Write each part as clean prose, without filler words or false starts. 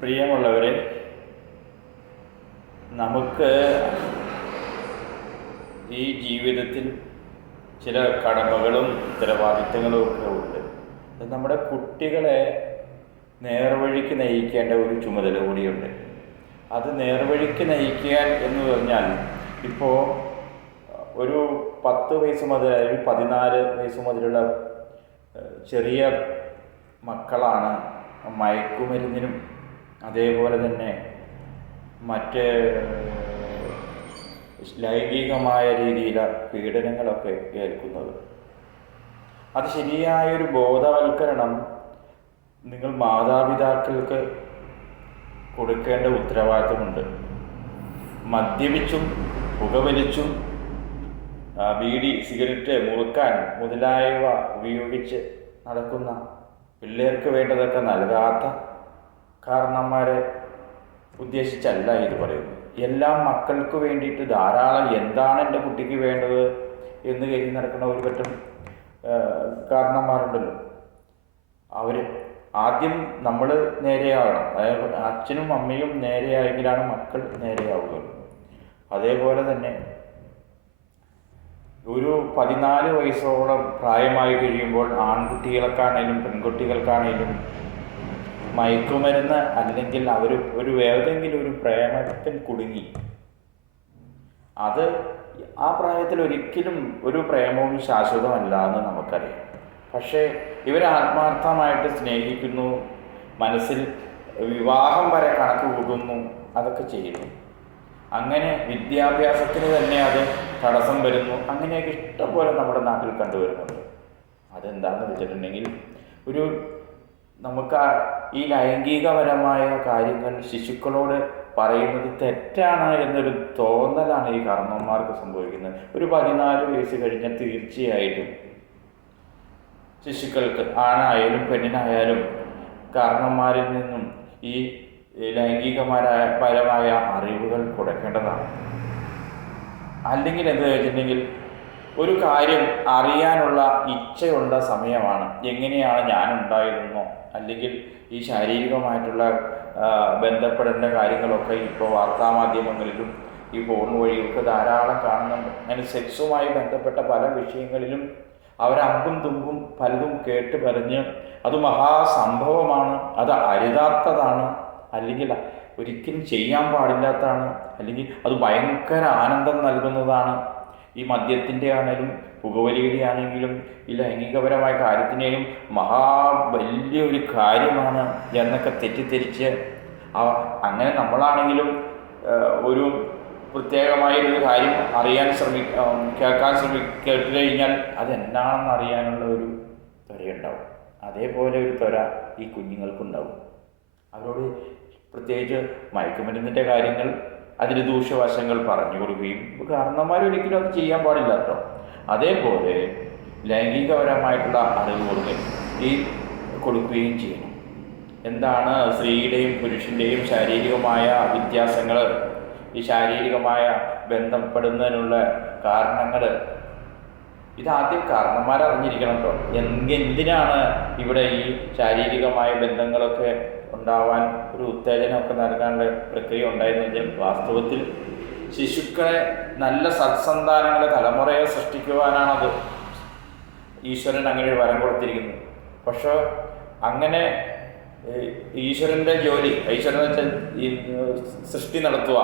പ്രിയമുള്ളവരെ, നമുക്ക് ഈ ജീവിതത്തിൽ ചില കടമകളും ഉത്തരവാദിത്തങ്ങളും ഒക്കെ ഉണ്ട്. അത് നമ്മുടെ കുട്ടികളെ നേർവഴിക്ക് നയിക്കേണ്ട ഒരു ചുമതല കൂടിയുണ്ട്. അത് നേർവഴിക്ക് നയിക്കാൻ എന്ന് പറഞ്ഞാൽ, ഇപ്പോൾ ഒരു 10 വയസ്സ് മുതൽ 14 വയസ്സ് മുതലുള്ള ചെറിയ മക്കളാണ് മയക്കുമരുന്നിനും അതേപോലെ തന്നെ മറ്റ് ലൈംഗികമായ രീതിയിലെ പീഡനങ്ങളൊക്കെ ഏൽക്കുന്നത്. അത് ശരിയായൊരു ബോധവൽക്കരണം നിങ്ങൾ മാതാപിതാക്കൾക്ക് കൊടുക്കേണ്ട ഉത്തരവാദിത്തമുണ്ട്. മദ്യപിച്ചും പുകവലിച്ചും ബീഡി, സിഗരറ്റ്, മുറുക്കാൻ മുതലായവ ഉപയോഗിച്ച് നടക്കുന്ന പിള്ളേർക്ക് വേണ്ടതൊക്കെ നൽകാത്ത കാരണന്മാരെ ഉദ്ദേശിച്ചല്ല ഇത് പറയുന്നത്. എല്ലാ മക്കൾക്ക് വേണ്ടിയിട്ട് ധാരാളം എന്താണ് എൻ്റെ കുട്ടിക്ക് വേണ്ടത് എന്ന് കരുതി നടക്കുന്ന ഒരു പറ്റം കാരണന്മാരുണ്ടല്ലോ. അവർ ആദ്യം നമ്മൾ നേരെയാകണം. അതായത് അച്ഛനും അമ്മയും നേരെയായെങ്കിലാണ് മക്കൾ നേരെയാവുക. അതേപോലെ തന്നെ ഒരു 14 വയസ്സോളം പ്രായമായി കഴിയുമ്പോൾ ആൺകുട്ടികൾക്കാണേലും പെൺകുട്ടികൾക്കാണേലും മയക്കുമരുന്ന് അല്ലെങ്കിൽ അവർ ഏതെങ്കിലും ഒരു പ്രേമത്തിൽ കുടുങ്ങി, അത് ആ പ്രായത്തിൽ ഒരിക്കലും ഒരു പ്രേമവും ശാശ്വതമല്ല എന്ന് നമുക്കറിയാം. പക്ഷേ ഇവർ ആത്മാർത്ഥമായിട്ട് സ്നേഹിക്കുന്നു, മനസ്സിൽ വിവാഹം വരെ കണക്ക് കൂട്ടുന്നു, അതൊക്കെ ചെയ്യുന്നു. അങ്ങനെ വിദ്യാഭ്യാസത്തിന് തന്നെ അത് തടസ്സം വരുന്നു. അങ്ങനെയൊക്കെ ഇഷ്ടംപോലെ നമ്മുടെ നാട്ടിൽ കണ്ടുവരുന്നുണ്ട്. അതെന്താണെന്ന് വെച്ചിട്ടുണ്ടെങ്കിൽ, നമുക്ക് ഈ ലൈംഗികപരമായ കാര്യങ്ങൾ ശിശുക്കളോട് പറയുന്നത് തെറ്റാണ് എന്നൊരു തോന്നലാണ് ഈ കാരണവന്മാർക്ക് സംഭവിക്കുന്നത്. ഒരു 14 വയസ്സ് കഴിഞ്ഞാൽ തീർച്ചയായിട്ടും ശിശുക്കൾക്ക്, ആണായാലും പെണ്ണിനായാലും, കാരണവന്മാരിൽ നിന്നും ഈ ലൈംഗികപരമായ അറിവുകൾ കൊടുക്കേണ്ടതാണ്. അല്ലെങ്കിൽ എന്ത് വെച്ചിട്ടുണ്ടെങ്കിൽ, ഒരു കാര്യം അറിയാനുള്ള ഇച്ഛയുള്ള സമയമാണ്. എങ്ങനെയാണ് ഞാനുണ്ടായിരുന്നോ, അല്ലെങ്കിൽ ഈ ശാരീരികമായിട്ടുള്ള ബന്ധപ്പെടേണ്ട കാര്യങ്ങളൊക്കെ ഇപ്പോൾ വാർത്താമാധ്യമങ്ങളിലും ഈ ഫോൺ വഴിയൊക്കെ ധാരാളം കാണുന്നുണ്ട്. അങ്ങനെ സെക്സുമായി ബന്ധപ്പെട്ട പല വിഷയങ്ങളിലും അവരമ്പും തുമ്പും പലതും കേട്ട് പറഞ്ഞ് അത് മഹാസംഭവമാണ്, അത് അരുതാത്തതാണ്, അല്ലെങ്കിൽ ഒരിക്കലും ചെയ്യാൻ പാടില്ലാത്തതാണ്, അല്ലെങ്കിൽ അത് ഭയങ്കര ആനന്ദം നൽകുന്നതാണ്. ഈ മദ്യത്തിൻ്റെ ആണെങ്കിലും പുകവലിയുടെ ആണെങ്കിലും ഈ ലൈംഗികപരമായ കാര്യത്തിനേലും വലിയൊരു കാര്യമാണ് എന്നൊക്കെ തെറ്റിദ്ധരിച്ച് അങ്ങനെ നമ്മളാണെങ്കിലും ഒരു പ്രത്യേകമായൊരു കാര്യം അറിയാൻ കേട്ട് കഴിഞ്ഞാൽ അതെന്താണെന്ന് അറിയാനുള്ള ഒരു ത്വരയുണ്ടാവും. അതേപോലെ ഒരു ത്വര ഈ കുഞ്ഞുങ്ങൾക്കുണ്ടാവും. അവരോട് പ്രത്യേകിച്ച് മയക്കുമരുന്നിൻ്റെ കാര്യങ്ങൾ, അതിന് ദൂഷ്യവശങ്ങൾ പറഞ്ഞു കൊടുക്കുകയും, കാരണന്മാരൊരിക്കലും അത് ചെയ്യാൻ പാടില്ല കേട്ടോ. അതേപോലെ ലൈംഗികപരമായിട്ടുള്ള അറിവുകൾ കൊടുക്കുകയും ചെയ്യണം. എന്താണ് സ്ത്രീയുടെയും പുരുഷൻ്റെയും ശാരീരികമായ വ്യത്യാസങ്ങൾ, ഈ ശാരീരികമായ ബന്ധപ്പെടുന്നതിനുള്ള കാരണങ്ങൾ, ഇതാദ്യം കാരണന്മാർ അറിഞ്ഞിരിക്കണം കേട്ടോ. എന്തിനാണ് ഇവിടെ ഈ ശാരീരികമായ ബന്ധങ്ങളൊക്കെ ഉണ്ടാവാൻ ഒരു ഉത്തേജനമൊക്കെ നൽകാനുള്ള പ്രക്രിയ ഉണ്ടായിരുന്നെങ്കിൽ, വാസ്തവത്തിൽ ശിശുക്കളെ നല്ല സത്സന്താനങ്ങളെ, തലമുറയെ സൃഷ്ടിക്കുവാനാണത് ഈശ്വരൻ അങ്ങനെ ഒരു വരം കൊടുത്തിരിക്കുന്നത്. പക്ഷേ അങ്ങനെ ഈശ്വരൻ്റെ ജോലി, ഈശ്വരൻ വെച്ചാൽ ഈ സൃഷ്ടി നടത്തുക,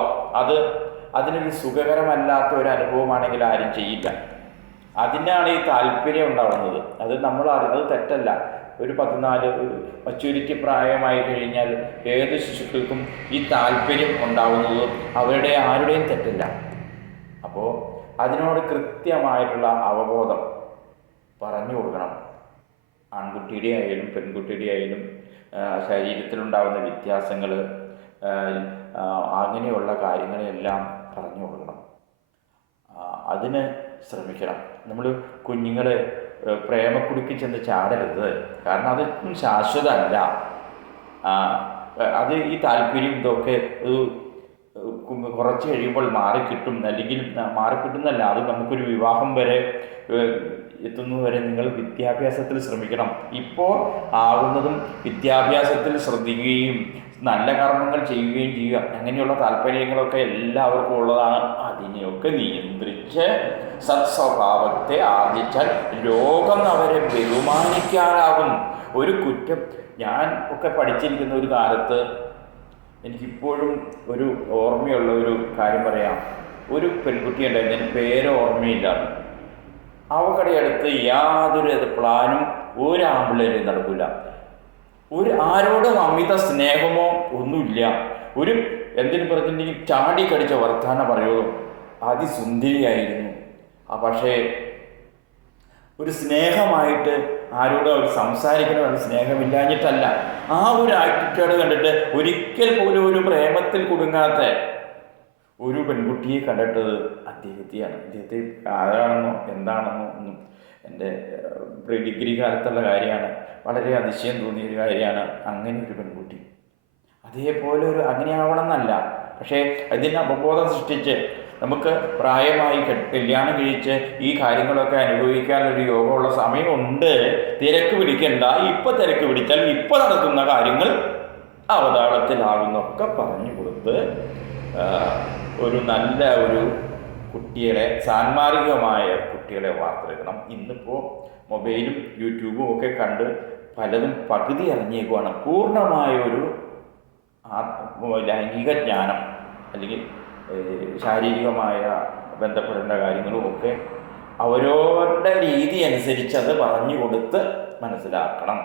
അതിനൊരു സുഖകരമല്ലാത്ത ഒരു അനുഭവമാണെങ്കിൽ ആരും ചെയ്യില്ല. അതിനാണ് ഈ താല്പര്യം ഉണ്ടാവുന്നത്. അത് തെറ്റല്ല. ഒരു 14 മച്യൂരിറ്റി പ്രായമായി കഴിഞ്ഞാൽ ഏത് ശിശുക്കൾക്കും ഈ താല്പര്യം ഉണ്ടാവുന്നത് ആരുടെയും തെറ്റല്ല. അപ്പോൾ അതിനോട് കൃത്യമായിട്ടുള്ള അവബോധം പറഞ്ഞു കൊടുക്കണം. ആൺകുട്ടിയുടെ ആയാലും പെൺകുട്ടിയുടെ ആയാലും ശരീരത്തിലുണ്ടാകുന്ന വ്യത്യാസങ്ങൾ, അങ്ങനെയുള്ള കാര്യങ്ങളെല്ലാം പറഞ്ഞു കൊടുക്കണം. അതിന് ശ്രമിക്കണം. നമ്മൾ കുഞ്ഞുങ്ങളെ പ്രേമക്കുടുക്കി ചെന്ന് ചാടരുത്. കാരണം അതൊന്നും ശാശ്വതമല്ല. അത് ഈ താല്പര്യം ഇതൊക്കെ കുറച്ച് കഴിയുമ്പോൾ മാറിക്കിട്ടും. അല്ലെങ്കിൽ മാറിക്കിട്ടുന്നല്ല, അത് നമുക്കൊരു വിവാഹം വരെ എത്തുന്നതുവരെ നിങ്ങൾ വിദ്യാഭ്യാസത്തിൽ ശ്രമിക്കണം. ഇപ്പോൾ ആവുന്നതും വിദ്യാഭ്യാസത്തിൽ ശ്രദ്ധിക്കുകയും നല്ല കർമ്മങ്ങൾ ചെയ്യുകയും ചെയ്യുക, അങ്ങനെയുള്ള താല്പര്യങ്ങളൊക്കെ എല്ലാവർക്കും ഉള്ളതാണ്. അതിനെയൊക്കെ നിയന്ത്രിച്ച് സത്സ്വഭാവത്തെ ആർജിച്ചാൽ ലോകം അവരെ ബഹുമാനിക്കാനാകും. ഒരു കുറ്റം, ഞാൻ ഒക്കെ പഠിച്ചിരിക്കുന്ന ഒരു കാലത്ത് എനിക്കിപ്പോഴും ഒരു ഓർമ്മയുള്ള ഒരു കാര്യം പറയാം. ഒരു പെൺകുട്ടി ഉണ്ടായിരുന്നു, എൻ്റെ പേര് ഓർമ്മയില്ല. അവക്കടെ അടുത്ത് യാതൊരു പ്ലാനും ഒരു ആമ്പിള്ളേരും നടക്കില്ല. ആരോടും അമിത സ്നേഹമോ ഒന്നുമില്ല. ഒരു എന്തിനു പറഞ്ഞിട്ടുണ്ടെങ്കിൽ ചാടിക്കടിച്ച വർത്താനം പറയുമോ. അതിസുന്ദരിയായിരുന്നു. പക്ഷേ ഒരു സ്നേഹമായിട്ട് ആരോടും അവർ സംസാരിക്കണമെന്ന് സ്നേഹമില്ലാഞ്ഞിട്ടല്ല, ആ ഒരു ആറ്റിറ്റ്യൂഡ് കണ്ടിട്ട് ഒരിക്കൽ പോലും ഒരു പ്രേമത്തിൽ കുടുങ്ങാത്ത ഒരു പെൺകുട്ടിയെ കണ്ടിട്ടത് അദ്ദേഹത്തെയാണ്. അദ്ദേഹത്തെ ആരാണെന്നോ എന്താണെന്നോ ഒന്നും, എൻ്റെ പ്രീ ഡിഗ്രി കാലത്തുള്ള കാര്യമാണ്. വളരെ അതിശയം തോന്നിയൊരു കാര്യമാണ്. അങ്ങനെ ഒരു പെൺകുട്ടി അതേപോലെ അങ്ങനെ ആവണം എന്നല്ല, പക്ഷേ അതിന് അവബോധം സൃഷ്ടിച്ച് നമുക്ക് പ്രായമായി കല്യാണം കഴിച്ച് ഈ കാര്യങ്ങളൊക്കെ അനുഭവിക്കാനൊരു യോഗമുള്ള സമയമുണ്ട്. തിരക്ക് പിടിക്കണ്ട, ഇപ്പം തിരക്ക് പിടിച്ചാൽ ഇപ്പം നടക്കുന്ന കാര്യങ്ങൾ അവതാളത്തിലാകുന്നൊക്കെ പറഞ്ഞു കൊടുത്ത് ഒരു നല്ല ഒരു കുട്ടികളെ, സാൻമാർഗികമായ കുട്ടികളെ വാർത്തെടുക്കണം. ഇന്നിപ്പോൾ മൊബൈലും യൂട്യൂബും ഒക്കെ കണ്ട് പലതും പകുതി അറിഞ്ഞേക്കുവാണ്. പൂർണ്ണമായ ഒരു ലൈംഗിക ജ്ഞാനം അല്ലെങ്കിൽ ശാരീരികമായ ബന്ധപ്പെടേണ്ട കാര്യങ്ങളും ഒക്കെ അവരവരുടെ രീതി അനുസരിച്ച് അത് പറഞ്ഞു കൊടുത്ത് മനസ്സിലാക്കണം.